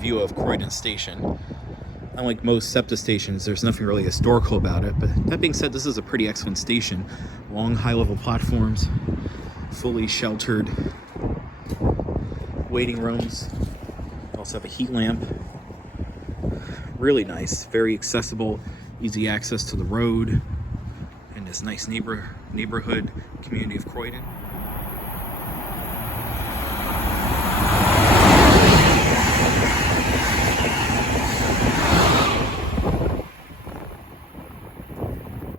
view of Croydon Station. Unlike most Septa stations, there's nothing really historical about it, but that being said, this is a pretty excellent station. Long, high-level platforms, fully sheltered waiting rooms. Also have a heat lamp. Really nice, very accessible, easy access to the road, and this nice neighborhood community of Croydon.